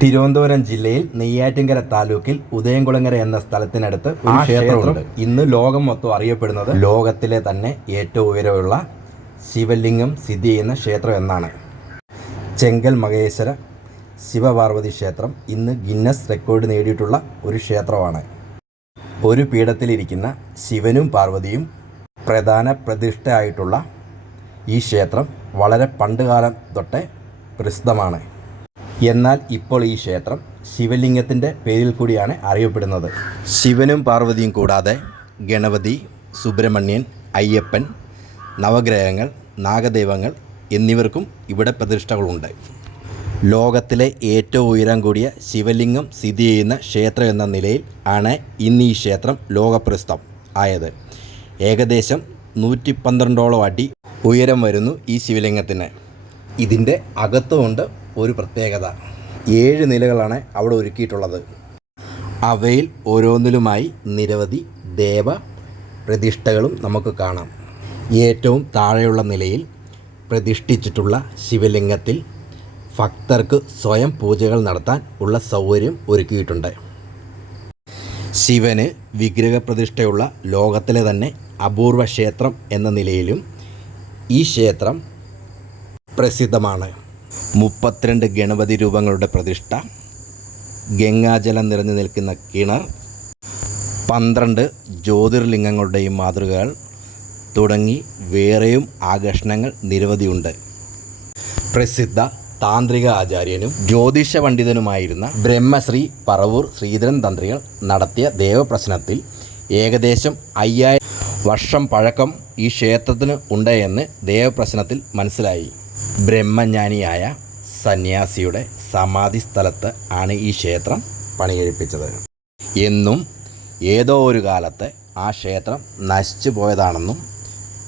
തിരുവനന്തപുരം ജില്ലയിൽ നെയ്യാറ്റിൻകര താലൂക്കിൽ ഉദയംകുളങ്ങര എന്ന സ്ഥലത്തിനടുത്ത് ഒരു ക്ഷേത്രമുണ്ട്. ഇന്ന് ലോകം മൊത്തം അറിയപ്പെടുന്നത് ലോകത്തിലെ തന്നെ ഏറ്റവും ഉയരമുള്ള ശിവലിംഗം സ്ഥിതി ചെയ്യുന്ന ക്ഷേത്രം എന്നാണ്. ചെങ്കൽ മഹേശ്വര ശിവപാർവതി ക്ഷേത്രം ഇന്ന് ഗിന്നസ് റെക്കോർഡ് നേടിയിട്ടുള്ള ഒരു ക്ഷേത്രമാണ്. ഒരു പീഠത്തിലിരിക്കുന്ന ശിവനും പാർവതിയും പ്രധാന പ്രതിഷ്ഠയായിട്ടുള്ള ഈ ക്ഷേത്രം വളരെ പണ്ടുകാലം തൊട്ടേ പ്രസിദ്ധമാണ്. എന്നാൽ ഇപ്പോൾ ഈ ക്ഷേത്രം ശിവലിംഗത്തിൻ്റെ പേരിൽ കൂടിയാണ് അറിയപ്പെടുന്നത്. ശിവനും പാർവതിയും കൂടാതെ ഗണപതി, സുബ്രഹ്മണ്യൻ, അയ്യപ്പൻ, നവഗ്രഹങ്ങൾ, നാഗദൈവങ്ങൾ എന്നിവർക്കും ഇവിടെ പ്രതിഷ്ഠകളുണ്ട്. ലോകത്തിലെ ഏറ്റവും ഉയരം കൂടിയ ശിവലിംഗം സ്ഥിതി ചെയ്യുന്ന ക്ഷേത്രം എന്ന നിലയിൽ ആണ് ഇന്ന് ഈ ക്ഷേത്രം ലോകപ്രസിദ്ധം ആയത്. ഏകദേശം 112 അടി ഉയരം വരുന്നു ഈ ശിവലിംഗത്തിന്. ഇതിൻ്റെ അകത്തുകൊണ്ട് ഒരു പ്രത്യേകത, 7 നിലകളാണ് അവിടെ ഒരുക്കിയിട്ടുള്ളത്. അവയിൽ ഓരോന്നിലുമായി നിരവധി ദേവ പ്രതിഷ്ഠകളും നമുക്ക് കാണാം. ഏറ്റവും താഴെയുള്ള നിലയിൽ പ്രതിഷ്ഠിച്ചിട്ടുള്ള ശിവലിംഗത്തിൽ ഭക്തർക്ക് സ്വയം പൂജകൾ നടത്താൻ ഉള്ള സൗകര്യം ഒരുക്കിയിട്ടുണ്ട്. ശിവന് വിഗ്രഹപ്രതിഷ്ഠയുള്ള ലോകത്തിലെ തന്നെ അപൂർവ ക്ഷേത്രം എന്ന നിലയിലും ഈ ക്ഷേത്രം പ്രസിദ്ധമാണ്. 32 ഗണപതി രൂപങ്ങളുടെ പ്രതിഷ്ഠ, ഗംഗാജലം നിറഞ്ഞു നിൽക്കുന്ന കിണർ, 12 ജ്യോതിർലിംഗങ്ങളുടെയും മാതൃകകൾ തുടങ്ങി വേറെയും ആകർഷണങ്ങൾ നിരവധിയുണ്ട്. പ്രസിദ്ധ താന്ത്രിക ആചാര്യനും ജ്യോതിഷ പണ്ഡിതനുമായിരുന്ന ബ്രഹ്മശ്രീ പറവൂർ ശ്രീധരൻ തന്ത്രികൾ നടത്തിയ ദേവപ്രശ്നത്തിൽ ഏകദേശം 5000 വർഷം പഴക്കം ഈ ക്ഷേത്രത്തിന് ഉണ്ട് എന്ന് ദേവപ്രശ്നത്തിൽ മനസ്സിലായി. ബ്രഹ്മജ്ഞാനിയായ സന്യാസിയുടെ സമാധി സ്ഥലത്ത് ആണ് ഈ ക്ഷേത്രം പണികഴിപ്പിച്ചത് എന്നും ഏതോ ഒരു കാലത്ത് ആ ക്ഷേത്രം നശിച്ചു പോയതാണെന്നും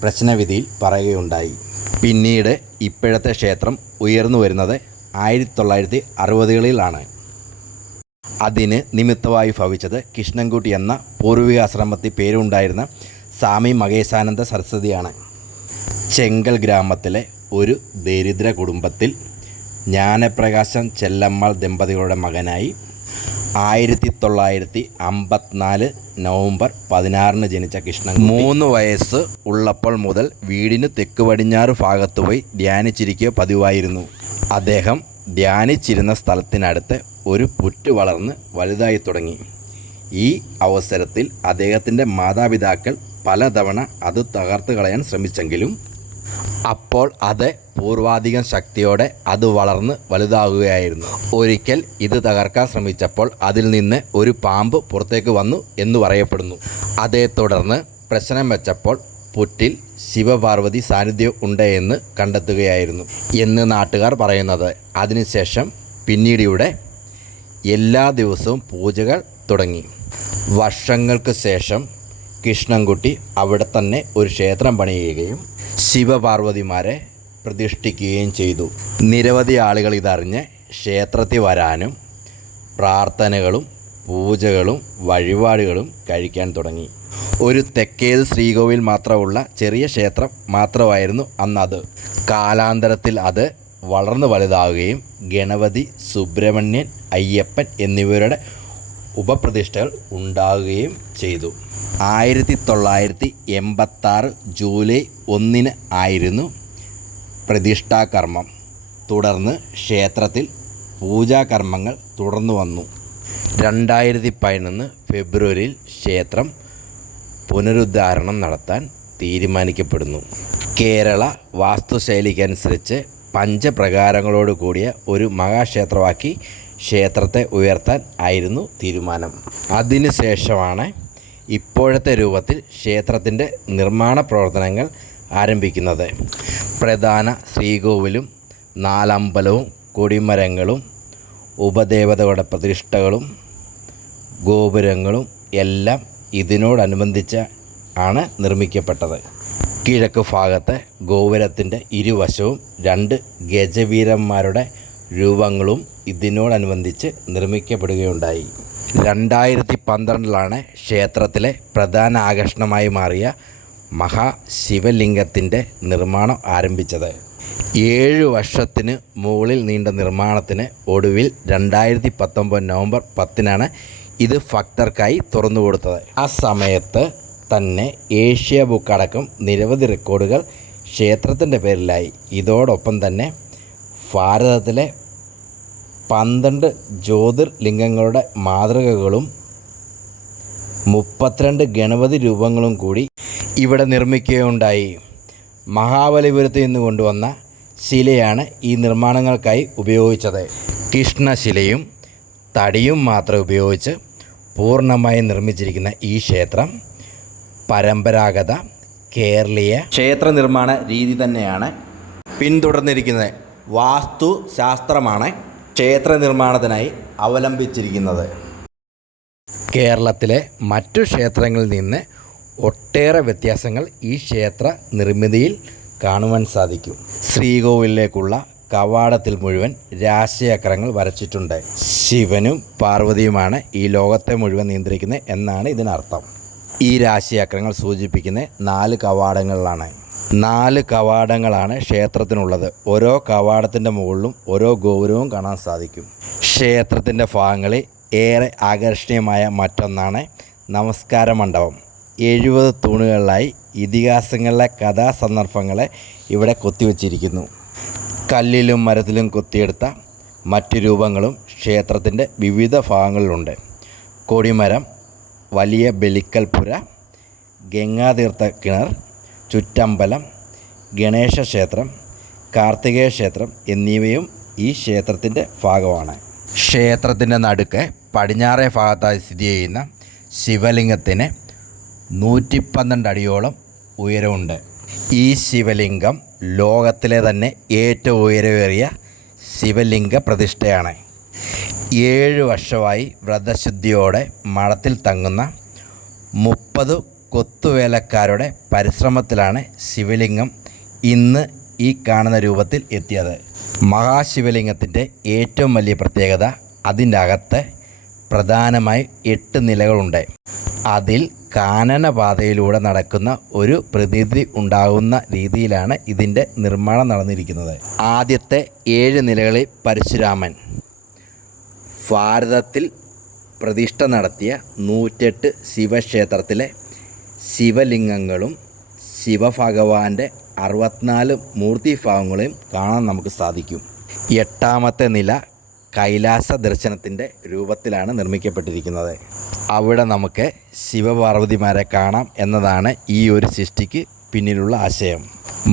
പ്രശ്നവിധിയിൽ പറയുകയുണ്ടായി. പിന്നീട് ഇപ്പോഴത്തെ ക്ഷേത്രം ഉയർന്നു വരുന്നത് 1960കളിലാണ്. അതിന് നിമിത്തമായി ഭവിച്ചത് കൃഷ്ണൻകുട്ടി എന്ന പൂർവികാശ്രമത്തിൽ പേരുണ്ടായിരുന്ന സ്വാമി മഹേശാനന്ദ സരസ്വതിയാണ്. ചെങ്കൽ ഗ്രാമത്തിലെ ഒരു ദരിദ്ര കുടുംബത്തിൽ ജ്ഞാനപ്രകാശം ചെല്ലമ്മാൾ ദമ്പതികളുടെ മകനായി 1954 നവംബർ 16 ജനിച്ച കൃഷ്ണൻ 3 വയസ്സ് ഉള്ളപ്പോൾ മുതൽ വീടിന് തെക്ക് പടിഞ്ഞാറ് ഭാഗത്ത് പോയി ധ്യാനിച്ചിരിക്കുക പതിവായിരുന്നു. അദ്ദേഹം ധ്യാനിച്ചിരുന്ന സ്ഥലത്തിനടുത്ത് ഒരു പുറ്റ് വളർന്ന് വലുതായി തുടങ്ങി. ഈ അവസരത്തിൽ അദ്ദേഹത്തിൻ്റെ മാതാപിതാക്കൾ പലതവണ അത് തകർത്ത് കളയാൻ ശ്രമിച്ചെങ്കിലും അപ്പോൾ അത് പൂർവാധികം ശക്തിയോടെ അത് വളർന്ന് വലുതാകുകയായിരുന്നു. ഒരിക്കൽ ഇത് തകർക്കാൻ ശ്രമിച്ചപ്പോൾ അതിൽ നിന്ന് ഒരു പാമ്പ് പുറത്തേക്ക് വന്നു എന്ന് പറയപ്പെടുന്നു. അതേ തുടർന്ന് പ്രശ്നം വെച്ചപ്പോൾ പുറ്റിൽ ശിവപാർവതി സാന്നിധ്യം ഉണ്ട് എന്ന് കണ്ടെത്തുകയായിരുന്നു എന്ന് നാട്ടുകാർ പറയുന്നത്. അതിനുശേഷം പിന്നീട് ഇവിടെ എല്ലാ ദിവസവും പൂജകൾ തുടങ്ങി. വർഷങ്ങൾക്ക് ശേഷം കൃഷ്ണൻകുട്ടി അവിടെ തന്നെ ഒരു ക്ഷേത്രം പണിയുകയും ശിവപാർവതിമാരെ പ്രതിഷ്ഠിക്കുകയും ചെയ്തു. നിരവധി ആളുകൾ ഇതറിഞ്ഞ് ക്ഷേത്രത്തിൽ വരാനും പ്രാർത്ഥനകളും പൂജകളും വഴിപാടുകളും കഴിക്കാൻ തുടങ്ങി. ഒരു തെക്കേത് ശ്രീകോവിൽ മാത്രമുള്ള ചെറിയ ക്ഷേത്രം മാത്രമായിരുന്നു അന്നത്. കാലാന്തരത്തിൽ അത് വളർന്നു വലുതാവുകയും ഗണപതി, സുബ്രഹ്മണ്യൻ, അയ്യപ്പൻ എന്നിവരുടെ ഉപപ്രതിഷ്ഠകൾ ഉണ്ടാകുകയും ചെയ്തു. 1986 ജൂലൈ 1 ആയിരുന്നു പ്രതിഷ്ഠാകർമ്മം. തുടർന്ന് ക്ഷേത്രത്തിൽ പൂജാകർമ്മങ്ങൾ തുടർന്നു വന്നു. 2011 ഫെബ്രുവരിയിൽ ക്ഷേത്രം പുനരുദ്ധാരണം നടത്താൻ തീരുമാനിക്കപ്പെടുന്നു. കേരള വാസ്തുശൈലിക്കനുസരിച്ച് പഞ്ചപ്രകാരങ്ങളോട് കൂടിയ ഒരു മഹാക്ഷേത്രമാക്കി ക്ഷേത്രത്തെ ഉയർത്താൻ ആയിരുന്നു തീരുമാനം. അതിനുശേഷമാണ് ഇപ്പോഴത്തെ രൂപത്തിൽ ക്ഷേത്രത്തിൻ്റെ നിർമ്മാണ പ്രവർത്തനങ്ങൾ ആരംഭിക്കുന്നത്. പ്രധാന ശ്രീകോവിലും 4 അമ്പലവും കൊടിമരങ്ങളും ഉപദേവതകളുടെ പ്രതിഷ്ഠകളും ഗോപുരങ്ങളും എല്ലാം ഇതിനോടനുബന്ധിച്ച് ആണ് നിർമ്മിക്കപ്പെട്ടത്. കിഴക്ക് ഭാഗത്ത് ഗോപുരത്തിൻ്റെ ഇരുവശവും 2 ഗജവീരന്മാരുടെ രൂപങ്ങളും ഇതിനോടനുബന്ധിച്ച് നിർമ്മിക്കപ്പെടുകയുണ്ടായി. 2012 ക്ഷേത്രത്തിലെ പ്രധാന ആകർഷണമായി മാറിയ മഹാശിവലിംഗത്തിൻ്റെ നിർമ്മാണം ആരംഭിച്ചത്. 7 വർഷത്തിന് മുകളിൽ നീണ്ട നിർമ്മാണത്തിന് ഒടുവിൽ 2019 നവംബർ 10-നാണ് ഇത് ഭക്തർക്കായി തുറന്നുകൊടുത്തത്. ആ സമയത്ത് തന്നെ ഏഷ്യ ബുക്ക് അടക്കം നിരവധി റെക്കോർഡുകൾ ക്ഷേത്രത്തിൻ്റെ പേരിലായി. ഇതോടൊപ്പം തന്നെ ഭാരതത്തിലെ 12 ജ്യോതിർലിംഗങ്ങളുടെ മാതൃകകളും 32 ഗണപതി രൂപങ്ങളും കൂടി ഇവിടെ നിർമ്മിക്കുകയുണ്ടായി. മഹാബലിപുരത്ത് നിന്ന് കൊണ്ടുവന്ന ശിലയാണ് ഈ നിർമ്മാണങ്ങൾക്കായി ഉപയോഗിച്ചത്. കൃഷ്ണശിലയും തടിയും മാത്രം ഉപയോഗിച്ച് പൂർണ്ണമായി നിർമ്മിച്ചിരിക്കുന്ന ഈ ക്ഷേത്രം പരമ്പരാഗത കേരളീയ ക്ഷേത്ര നിർമ്മാണ രീതി തന്നെയാണ് പിന്തുടർന്നിരിക്കുന്നത്. വാസ്തുശാസ്ത്രമാണ് ക്ഷേത്ര നിർമ്മാണത്തിനായി അവലംബിച്ചിരിക്കുന്നത്. കേരളത്തിലെ മറ്റു ക്ഷേത്രങ്ങളിൽ നിന്ന് ഒട്ടേറെ വ്യത്യാസങ്ങൾ ഈ ക്ഷേത്ര നിർമ്മിതിയിൽ കാണുവാൻ സാധിക്കും. ശ്രീകോവിലേക്കുള്ള കവാടത്തിൽ മുഴുവൻ രാശിചക്രങ്ങൾ വരച്ചിട്ടുണ്ട്. ശിവനും പാർവതിയുമാണ് ഈ ലോകത്തെ മുഴുവൻ നിയന്ത്രിക്കുന്നത് എന്നാണ് ഇതിനർത്ഥം. ഈ രാശിചക്രങ്ങൾ സൂചിപ്പിക്കുന്ന 4 കവാടങ്ങളിലാണ്. 4 കവാടങ്ങളാണ് ക്ഷേത്രത്തിനുള്ളത്. ഓരോ കവാടത്തിൻ്റെ മുകളിലും ഓരോ ഗോപുരവും കാണാൻ സാധിക്കും. ക്ഷേത്രത്തിൻ്റെ ഭാഗങ്ങളിൽ ഏറെ ആകർഷണീയമായ മറ്റൊന്നാണ് നമസ്കാര മണ്ഡപം. 70 തൂണുകളിലായി ഇതിഹാസങ്ങളിലെ കഥാസന്ദർഭങ്ങളെ ഇവിടെ കൊത്തിവെച്ചിരിക്കുന്നു. കല്ലിലും മരത്തിലും കൊത്തിയെടുത്ത മറ്റു രൂപങ്ങളും ക്ഷേത്രത്തിൻ്റെ വിവിധ ഭാഗങ്ങളിലുണ്ട്. കൊടിമരം, വലിയ ബലിക്കൽപ്പുര, ഗംഗാതീർത്ഥ കിണർ, ചുറ്റമ്പലം, ഗണേശ ക്ഷേത്രം, കാർത്തികേയ ക്ഷേത്രം എന്നിവയും ഈ ക്ഷേത്രത്തിൻ്റെ ഭാഗമാണ്. ക്ഷേത്രത്തിൻ്റെ നടുക്ക് പടിഞ്ഞാറേ ഭാഗത്തായി സ്ഥിതി ചെയ്യുന്ന ശിവലിംഗത്തിന് 112 അടിയോളം ഉയരമുണ്ട്. ഈ ശിവലിംഗം ലോകത്തിലെ തന്നെ ഏറ്റവും ഉയരമേറിയ ശിവലിംഗ പ്രതിഷ്ഠയാണ്. 7 വർഷമായി വ്രതശുദ്ധിയോടെ മഠത്തിൽ തങ്ങുന്ന 30 കൊത്തുവേലക്കാരുടെ പരിശ്രമത്തിലാണ് ശിവലിംഗം ഇന്ന് ഈ കാണുന്ന രൂപത്തിൽ എത്തിയത്. മഹാശിവലിംഗത്തിൻ്റെ ഏറ്റവും വലിയ പ്രത്യേകത അതിൻ്റെ അകത്ത് പ്രധാനമായി 8 നിലകളുണ്ട്. അതിൽ കാനനപാതയിലൂടെ നടക്കുന്ന ഒരു പ്രതീതി ഉണ്ടാകുന്ന രീതിയിലാണ് ഇതിൻ്റെ നിർമ്മാണം നടന്നിരിക്കുന്നത്. ആദ്യത്തെ 7 നിലകളിൽ പരശുരാമൻ ഭാരതത്തിൽ പ്രതിഷ്ഠ നടത്തിയ 108 ശിവക്ഷേത്രത്തിലെ ശിവലിംഗങ്ങളും ശിവഭഗവാന്റെ 64 മൂർത്തിഭാവങ്ങളെയും കാണാൻ നമുക്ക് സാധിക്കും. 8ാമത്തെ നില കൈലാസ ദർശനത്തിൻ്റെ രൂപത്തിലാണ് നിർമ്മിക്കപ്പെട്ടിരിക്കുന്നത്. അവിടെ നമുക്ക് ശിവപാർവതിമാരെ കാണാം എന്നതാണ് ഈ ഒരു സൃഷ്ടിക്ക് പിന്നിലുള്ള ആശയം.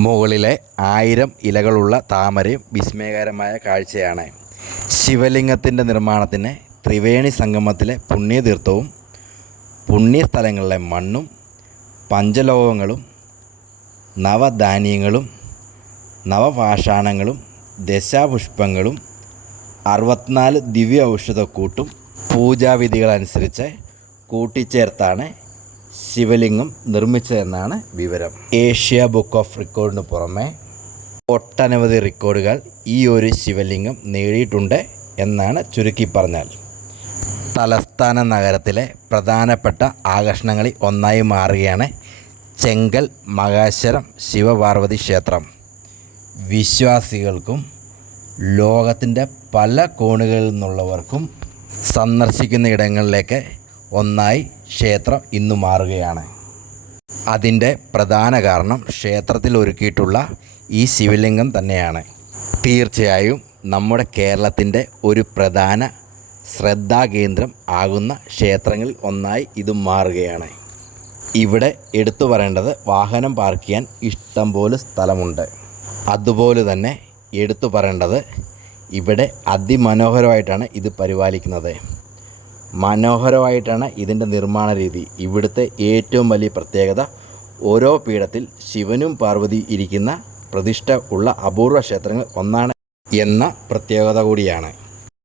മുകളിലെ 1000 ഇലകളുള്ള താമരയും വിസ്മയകരമായ കാഴ്ചയാണ്. ശിവലിംഗത്തിൻ്റെ നിർമ്മാണത്തിന് ത്രിവേണി സംഗമത്തിലെ പുണ്യതീർത്ഥവും പുണ്യസ്ഥലങ്ങളിലെ മണ്ണും പഞ്ചലോകങ്ങളും നവധാന്യങ്ങളും നവപാഷാണങ്ങളും ദശാപുഷ്പങ്ങളും 64 ദിവ്യ ഔഷധക്കൂട്ടും പൂജാവിധികളനുസരിച്ച് കൂട്ടിച്ചേർത്താണ് ശിവലിംഗം നിർമ്മിച്ചതെന്നാണ് വിവരം. ഏഷ്യ ബുക്ക് ഓഫ് റെക്കോർഡിന് പുറമെ ഒട്ടനവധി റെക്കോർഡുകൾ ഈ ഒരു ശിവലിംഗം നേടിയിട്ടുണ്ട് എന്നാണ് ചുരുക്കി പറഞ്ഞാൽ. തലസ്ഥാന നഗരത്തിലെ പ്രധാനപ്പെട്ട ആകർഷണങ്ങളിൽ ഒന്നായി മാറുകയാണ് ചെങ്കൽ മഹേശ്വരം ശിവപാർവതി ക്ഷേത്രം. വിശ്വാസികൾക്കും ലോകത്തിൻ്റെ പല കോണുകളിൽ നിന്നുള്ളവർക്കും സന്ദർശിക്കുന്ന ഇടങ്ങളിലേക്ക് ഒന്നായി ക്ഷേത്രം ഇന്നു മാറുകയാണ്. അതിൻ്റെ പ്രധാന കാരണം ക്ഷേത്രത്തിൽ ഒരുക്കിയിട്ടുള്ള ഈ ശിവലിംഗം തന്നെയാണ്. തീർച്ചയായും നമ്മുടെ കേരളത്തിൻ്റെ ഒരു പ്രധാന ശ്രദ്ധാകേന്ദ്രം ആകുന്ന ക്ഷേത്രങ്ങളിൽ ഒന്നായി ഇത് മാറുകയാണ്. ഇവിടെ എടുത്തു പറയേണ്ടത് വാഹനം പാർക്ക് ചെയ്യാൻ ഇഷ്ടംപോലെ സ്ഥലമുണ്ട്. അതുപോലെ തന്നെ എടുത്തു പറയേണ്ടത് ഇവിടെ അതിമനോഹരമായിട്ടാണ് ഇത് പരിപാലിക്കുന്നത്. മനോഹരമായിട്ടാണ് ഇതിൻ്റെ നിർമ്മാണ രീതി. ഇവിടുത്തെ ഏറ്റവും വലിയ പ്രത്യേകത ഓരോ പീഠത്തിൽ ശിവനും പാർവതി ഇരിക്കുന്ന പ്രതിഷ്ഠ ഉള്ള അപൂർവ ക്ഷേത്രങ്ങൾ ഒന്നാണ് എന്ന പ്രത്യേകത കൂടിയാണ്.